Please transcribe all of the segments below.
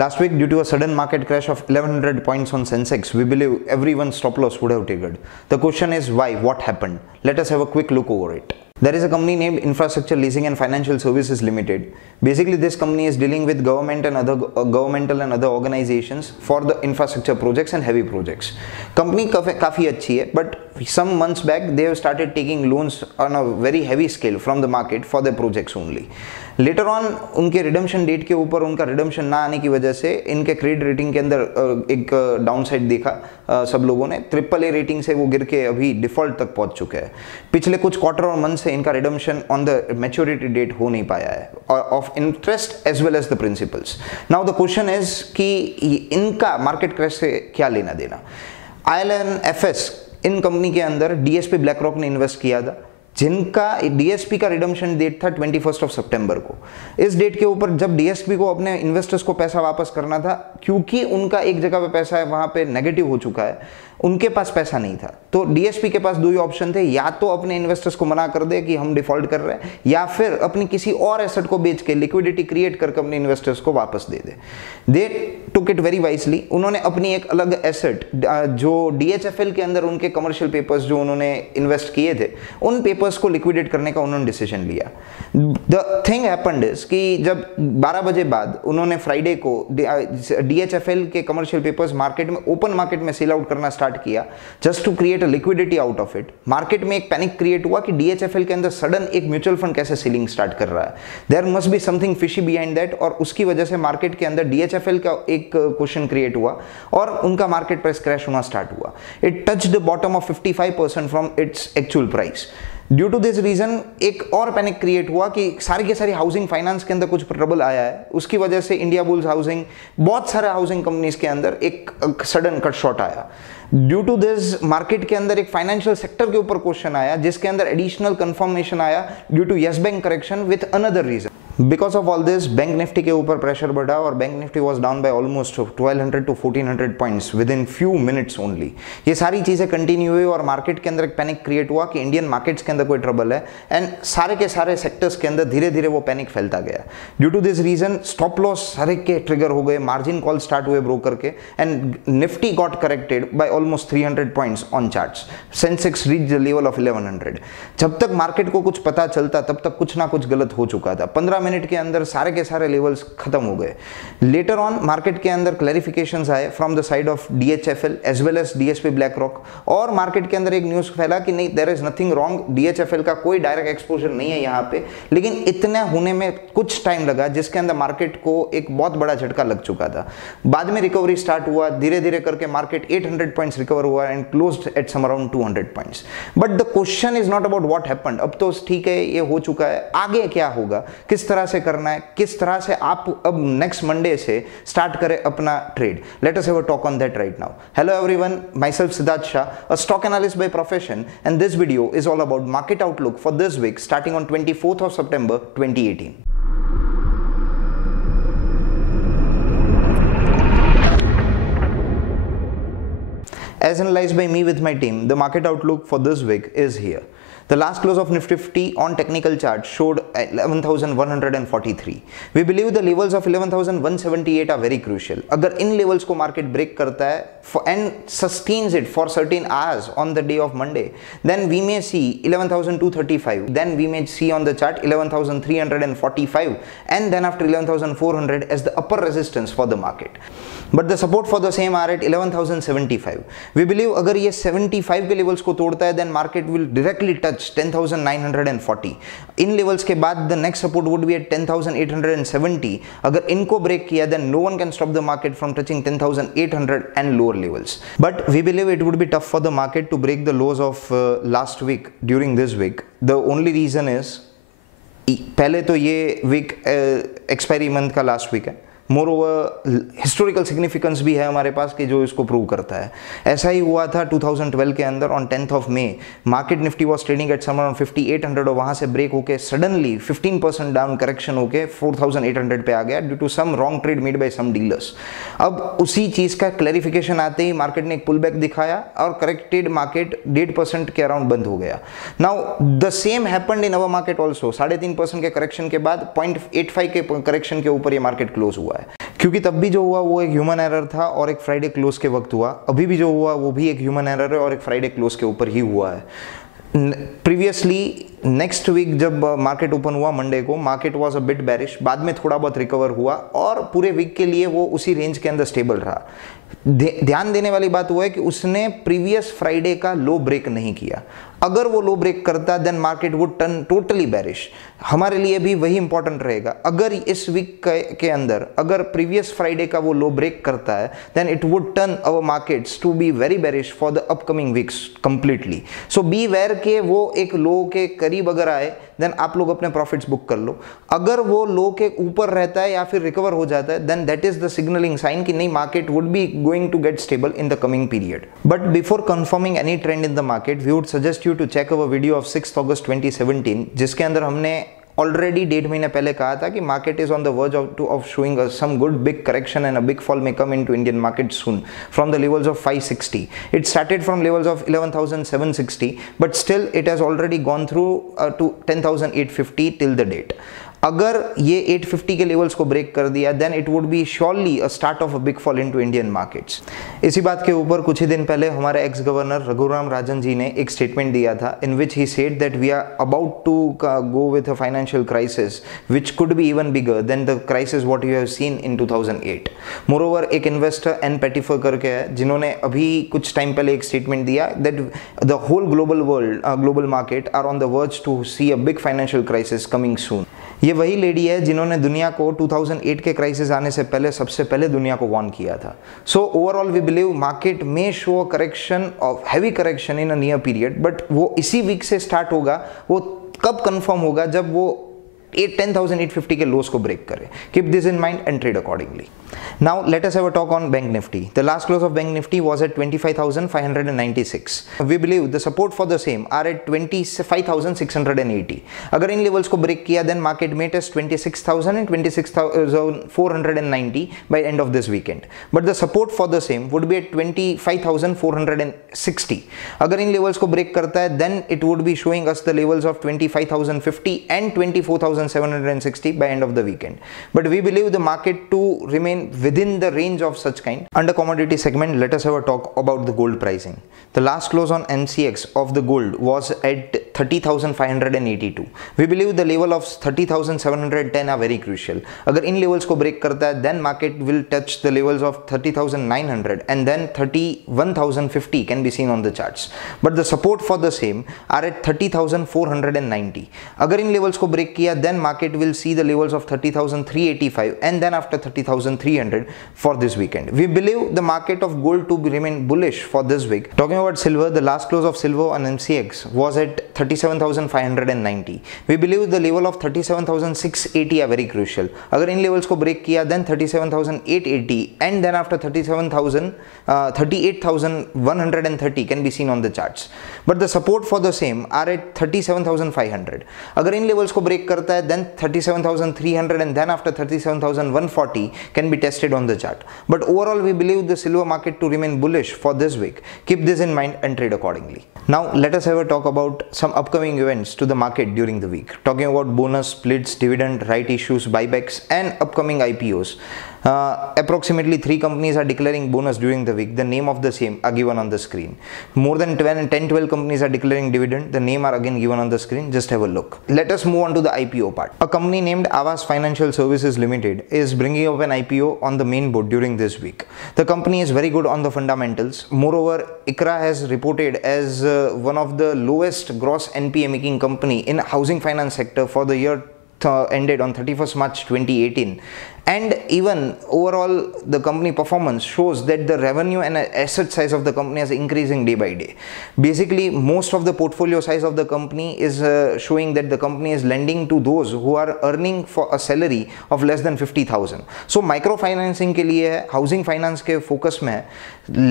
Last week, due to a sudden market crash of 1100 points on Sensex, we believe everyone's stop loss would have triggered. The question is why? What happened? Let us have a quick look over it. There is a company named Infrastructure Leasing and Financial Services Limited. Basically, this company is dealing with government and other governmental and other organizations for the infrastructure projects and heavy projects. Company काफी अच्छी है, but some months back they have started taking loans on a very heavy scale from the market for their projects only. Later on, उनके redemption date के ऊपर उनका रिडम्पशन ना आने की वजह से इनके क्रेडिट रेटिंग के अंदर एक डाउनसाइड देखा सब लोगों ने। AAA रेटिंग से वो गिर के अभी डिफॉल्ट तक पहुंच चुके हैं। पिछले कुछ क्वार्टर और मंथ से इनका redemption on the maturity date हो नहीं पाया है of interest as well as the principals. Now the question is कि इनका मार्केट क्रैश से क्या लेना देना। IL&FS इन कंपनी के अंदर DSP BlackRock ने इन्वेस्ट किया था, जिनका DSP का रिडम्पशन डेट था 21 सितंबर को। इस डेट के ऊपर जब DSP को अपने इन्वेस्टर्स को पैसा वापस करना था, क्योंकि उनका एक जगह पे पैसा है वहां पे नेगेटिव हो चुका है, उनके पास पैसा नहीं था, तो DSP के पास दो ही ऑप्शन थे, या तो अपने इन्वेस्टर्स को मना कर दे कि हम डिफॉल्ट कर रहे हैं, या फिर अपनी किसी और एसेट को बेच के लिक्विडिटी क्रिएट करके अपने इन्वेस्टर्स को वापस दे दे। दे टुक इट वेरी वाइसली। उन्होंने अपनी एक अलग एसेट जो DHFL के अंदर उनके कमर्शियल पेपर्स जो उन्होंने इन्वेस्ट किए थे, उन पेपर्स को लिक्विडेट करने का उन्होंने डिसीजन लिया। द थिंग हैपेंड इज कि जब 12 बजे बाद उन्होंने फ्राइडे को DHFL के कमर्शियल पेपर्स मार्केट में ओपन मार्केट में सेल आउट करना किया just to create a liquidity out of it. Market में एक पैनिक क्रिएट हुआ कि DHFL के अंदर सडन एक म्यूचुअल फंड कैसे सेलिंग स्टार्ट कर रहा है। There must be something fishy behind that, और उसकी वजह से मार्केट के अंदर DHFL का एक क्वेश्चन क्रिएट हुआ और उनका मार्केट प्राइस क्रैश होना स्टार्ट हुआ। It touch the bottom of 55% from its actual price. Due to this reason एक और पैनिक क्रिएट हुआ कि सारी के सारी हाउसिंग फाइनेंस के अंदर कुछ ट्रबल आया है। उसकी वजह से इंडिया बुल्स हाउसिंग, बहुत सारे हाउसिंग कंपनीज के अंदर एक सडन कट शॉट आया। ड्यू टू दिस मार्केट के अंदर एक फाइनेंशियल सेक्टर के ऊपर क्वेश्चन आया, जिसके अंदर एडिशनल कंफर्मेशन आया due to Yes Bank correction with another reason. Because of all this Bank Nifty के ऊपर प्रेशर बढ़ा और Bank Nifty was down by almost 1200 to 1400 points within few minutes only. ये सारी चीजें कंटिन्यू हुई और मार्केट के अंदर एक पैनिक क्रिएट हुआ कि इंडियन मार्केट्स के अंदर कोई ट्रबल है, एंड सारे के सारे सेक्टर्स के अंदर धीरे धीरे वो पैनिक फैलता गया। Due to this reason stop loss सारे के ट्रिगर हो गए, मार्जिन कॉल स्टार्ट हुए ब्रोकर के, and Nifty got corrected by almost 300 points on charts. Sensex reach the level of 1100। जब तक मार्केट को कुछ पता चलता तब तक कुछ ना कुछ गलत हो चुका था। 15 मिनट के अंदर सारे के सारे लेवल्स खत्म हो गए। लेटर ऑन मार्केट के अंदर क्लैरिफिकेशंस आए from the side of DHFL as well as DSP BlackRock, और मार्केट के अंदर एक न्यूज फैला कि नहीं, there is nothing wrong, DHFL का कोई डायरेक्ट एक्सपोजर नहीं है यहाँ पे। लेकिन इतना होने में कुछ टाइम लगा, जिसके अंदर मार्केट को एक बहुत बड़ा झटका लग चुका था। बाद में रिकवरी स्टार्ट हुआ, धीरे धीरे करके मार्केट 800 पॉइंट्स रिकवर हुआ and closed at some around 200 points. But the question is not about what happened. अब तो ठीक है, ये हो चुका है, आगे क्या होगा, किस तरह से करना है, किस तरह से आप अब नेक्स्ट मंडे से स्टार्ट करें अपना trade. Let us have a talk on that right now. Hello everyone, myself Siddharth Shah, a stock analyst by profession, and this video is all about market outlook for this week starting on 24th September 2018. As analyzed by me with my team, the market outlook for this week is here. The last close of Nifty 50 on technical chart showed 11,143. We believe the levels of 11,178 are very crucial. अगर इन levels को market break करता है and sustains it for certain hours on the day of Monday, then we may see 11,235. Then we may see on the chart 11,345, and then after 11,400 as the upper resistance for the market. But the support for the same are at 11,075. We believe अगर ये 75 के levels को तोड़ता है, then market will directly touch 10,940. इन levels के बाद the next support would be at 10,870. अगर इनको ब्रेक किया, then no one can stop the market from touching 10,800 and lower levels. But we believe it would be tough for the market to break the lows of last week during this week. The only reason is, पहले तो ये week expiry month का last week है, more over historical significance भी है हमारे पास कि जो इसको प्रूव करता है. ऐसा ही हुआ था 2012 के अंदर on 10th May. Market Nifty was trading at somewhere on 5800 और वहाँ से ब्रेक होके सडनली 15% डाउन करेक्शन होके 4800 पे आ गया due to some wrong trade made by some dealers. अब उसी चीज़ का क्लैरिफिकेशन आते ही मार्केट ने एक पुल बैक दिखाया और करेक्टेड मार्केट 1.5% के अराउंड बंद हो गया. Now the same happened in our market also. 3.5% के करेक्शन के बाद 0.85 के करेक्शन के ऊपर ये मार्केट क्लोज हुआ है. क्योंकि तब भी जो हुआ वो एक ह्यूमन एरर था और एक फ्राइडे क्लोज के वक्त हुआ, अभी भी जो हुआ वो भी एक ह्यूमन एरर है और एक फ्राइडे क्लोज के ऊपर ही हुआ है। प्रीवियसली नेक्स्ट वीक जब मार्केट ओपन हुआ मंडे को, market was a bit bearish, बाद में थोड़ा बहुत रिकवर हुआ और पूरे वीक के लिए वो उसी रेंज के अंदर स्टेबल रहा। ध्यान देने वाली बात वो है कि उसने प्रीवियस फ्राइडे का लो ब्रेक नहीं किया। अगर वो लो ब्रेक करता then market would turn totally bearish. हमारे लिए भी वही इंपॉर्टेंट रहेगा। अगर इस वीक के अंदर अगर प्रीवियस फ्राइडे का वो लो ब्रेक करता है then it would turn our markets to be very bearish for the upcoming weeks completely. So beware के वो एक लो के करीब अगर आए देन आप लोग अपने प्रॉफिट्स बुक कर लो। अगर वो लो के ऊपर रहता है या फिर रिकवर हो जाता है then that is the signalling sign कि नहीं, market would be going to get stable in the coming period. But before confirming any trend in the market we would suggest you to check our video of 6 August 2017, जिसके अंदर हमने ऑलरेडी 1.5 महीने पहले कहा था कि market is on the verge of showing some good big correction and a big fall may come into Indian market soon from the levels of 560. It started from levels of 11,760 but still it has already gone through to 10,850 till the date. अगर ये 850 के लेवल्स को break कर दिया then it would be surely a start of a big fall into Indian markets. इसी बात के ऊपर कुछ ही दिन पहले हमारे एक्स गवर्नर रघुराम राजन जी ने एक स्टेटमेंट दिया था in which he said that we are about to go with a financial crisis which could be even bigger than the crisis what you have seen in 2008। Moreover एक investor Ann पेटिफर करके है जिन्होंने अभी कुछ टाइम पहले एक स्टेटमेंट दिया that the whole global market are on the verge to see a big financial crisis coming soon. ये वही लेडी है जिन्होंने दुनिया को 2008 के क्राइसिस आने से पहले सबसे पहले दुनिया को वार्न किया था। So overall we believe market में show a correction of heavy correction in a near period, but वो इसी वीक से स्टार्ट होगा। वो कब कंफर्म होगा? जब वो 10,850 के लोस को ब्रेक करे। Keep this in mind and trade accordingly. Now let us have a talk on Bank Nifty. The last close of Bank Nifty was at 25,596. We believe the support for the same are at 25,680. अगर इन लेवल्स को ब्रेक किया then market may test 26,000 and 26,490 by end of this weekend. But the support for the same would be at 25,460. अगर इन लेवल्स को ब्रेक करता है then it would be showing us the levels of 25,050 and 24,760 by end of the weekend. But we believe the market to remain within the range of such kind. Under commodity segment, let us have a talk about the gold pricing. The last close on MCX of the gold was at 30,582. We believe the level of 30,710 are very crucial. अगर इन levels को break करता है then market will touch the levels of 30,900 and then 31,050 can be seen on the charts. But the support for the same are at 30,490. अगर इन levels को break किया then market will see the levels of 30,385 and then after 30,300 for this weekend. We believe the market of gold to remain bullish for this week. Talking about silver, the last close of silver on MCX was at 37,590. We believe the level of 37,680 are very crucial. अगर इन levels को break किया then 37,880 and then after 38,130 can be seen on the charts. But the support for the same are at 37,500. अगर इन levels को break करता है then 37,300 and then after 37,140 can be tested on the chart. But overall we believe the silver market to remain bullish for this week. Keep this in mind and trade accordingly. Now let us have a talk about some upcoming events to the market during the week. Talking about bonus, splits, dividend, right issues, buybacks and upcoming IPOs. Approximately 3 companies are declaring bonus during the week. The name of the same are given on the screen. More than 10-12 companies are declaring dividend. The name are again given on the screen. Just have a look. Let us move on to the IPO part. A company named Aavas Financial Services Limited is bringing up an IPO on the main board during this week. The company is very good on the fundamentals. Moreover, ICRA has reported as one of the lowest gross NPA making company in housing finance sector for the year ended on 31st March 2018. And even overall the company performance shows that the revenue and asset size of the company is increasing day by day. Basically most of the portfolio size of the company is showing that the company is lending to those who are earning for a salary of less than 50,000. So microfinancing के लिए है, housing finance के focus में है.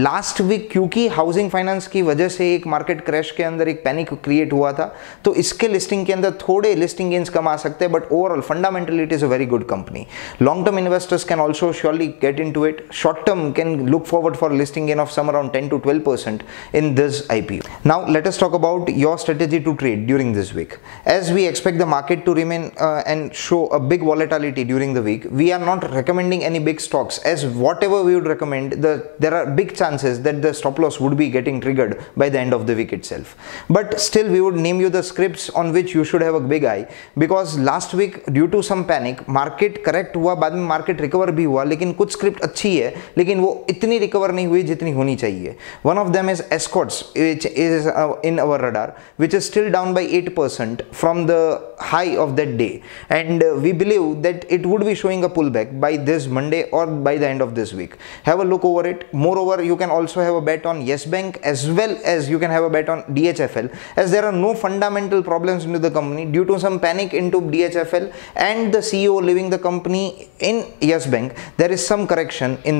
Last week क्योंकि housing finance की वजह से एक market crash के अंदर एक panic create हुआ था, तो इसके listing के अंदर थोड़े listing gains कम आ सकते हैं, but overall fundamentally it is a very good company. Long Long-term investors can also surely get into it. Short-term can look forward for a listing gain of some around 10 to 12% in this IPO. Now let us talk about your strategy to trade during this week. As we expect the market to remain and show a big volatility during the week, we are not recommending any big stocks, as whatever we would recommend, there are big chances that the stop loss would be getting triggered by the end of the week itself. But still we would name you the scripts on which you should have a big eye, because last week due to some panic market correct हुआ, बाद में market recover भी हुआ, लेकिन कुछ script अच्छी है लेकिन वो इतनी recover नहीं हुई जितनी होनी चाहिए. One of them is Escorts, which is in our radar, which is still down by 8% from the high of that day, and we believe that it would be showing a pullback by this Monday or by the end of this week. Have a look over it. Moreover, you can also have a bet on Yes Bank, as well as you can have a bet on DHFL, as there are no fundamental problems into the company due to some panic into DHFL and the CEO leaving the company. In Yes Bank there is some correction in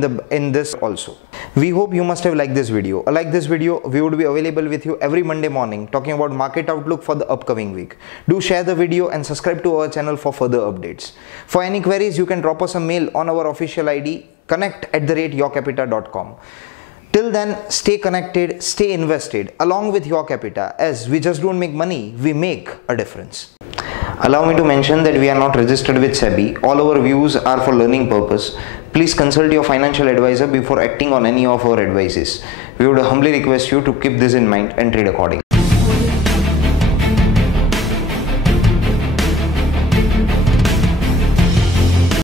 this also. We hope you must have liked this video. Like this video, we would be available with you every Monday morning talking about market outlook for the upcoming week. Do share the video and subscribe to our channel for further updates. For any queries, you can drop us a mail on our official ID connect@yourcapita.com. Till then, stay connected, stay invested along with Your Capita, as we just don't make money, we make a difference. Allow me to mention that we are not registered with SEBI. All our views are for learning purpose. Please consult your financial advisor before acting on any of our advices. We would humbly request you to keep this in mind and trade accordingly.